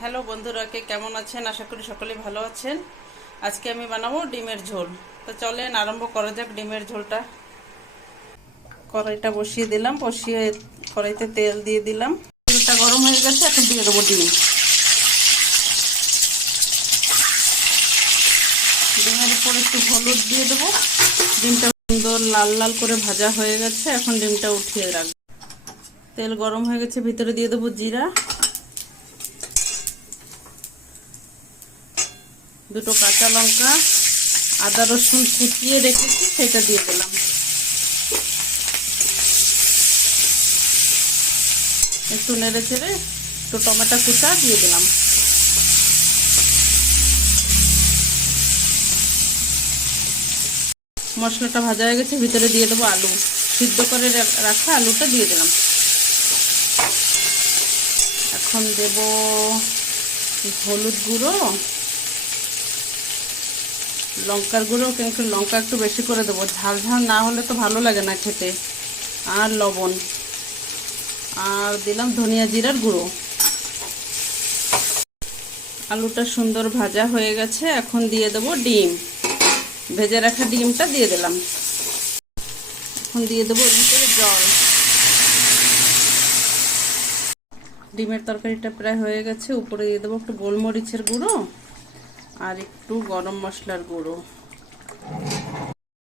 Hello বন্ধুরা, কে কেমন আছেন? আশা করি সকলেই ভালো আছেন। আজকে আমি বানাবো ডিমের ঝোল। তো চলেন আরম্ভ করা যাক ডিমের ঝোলটা। কড়াইটা বসিয়ে দিলাম, বসিয়ে কড়াইতে তেল দিয়ে দিলাম। তেলটা গরম হয়ে গেছে, এখন দিয়ে দেবো ডিম। ডিমের উপর একটু হলুদ দিয়ে দেবো। ডিমটা সুন্দর লাল লাল করে ভাজা হয়ে গেছে, এখন ডিমটা উঠিয়ে রাখবো। তেল গরম হয়ে গেছে, ভিতরে দিয়ে দেবো জিরা, দুটো কাঁচা লঙ্কা, আদা রসুন কুচিয়ে রেখেছি সেটা দিয়ে দিলাম। একটু নেড়ে চেড়ে একটু টমেটো কুচা দিয়ে দিলাম। মশলাটা ভাজা হয়ে গেছে, ভিতরে দিয়ে দেবো আলু। সিদ্ধ করে রাখা আলুটা দিয়ে দিলাম। এখন দেব হলুদ গুঁড়ো, লঙ্কার গুঁড়ো, কিন্তু লঙ্কা একটু বেশি করে দেবো, ঝাল ঝাল না হলে তো ভালো লাগে না খেতে। আর লবণ, আর দিলাম ধনিয়া জিরার গুঁড়ো। আলুটা সুন্দর ভাজা হয়ে গেছে, এখন দিয়ে দেবো ডিম। ভেজে রাখা ডিমটা দিয়ে দিলাম। এখন দিয়ে দেবো ভিতরে জল। ডিমের তরকারিটা প্রায় হয়ে গেছে, উপরে দিয়ে দেবো একটু গোলমরিচের গুঁড়ো আর একটু গরম মশলার গুঁড়ো।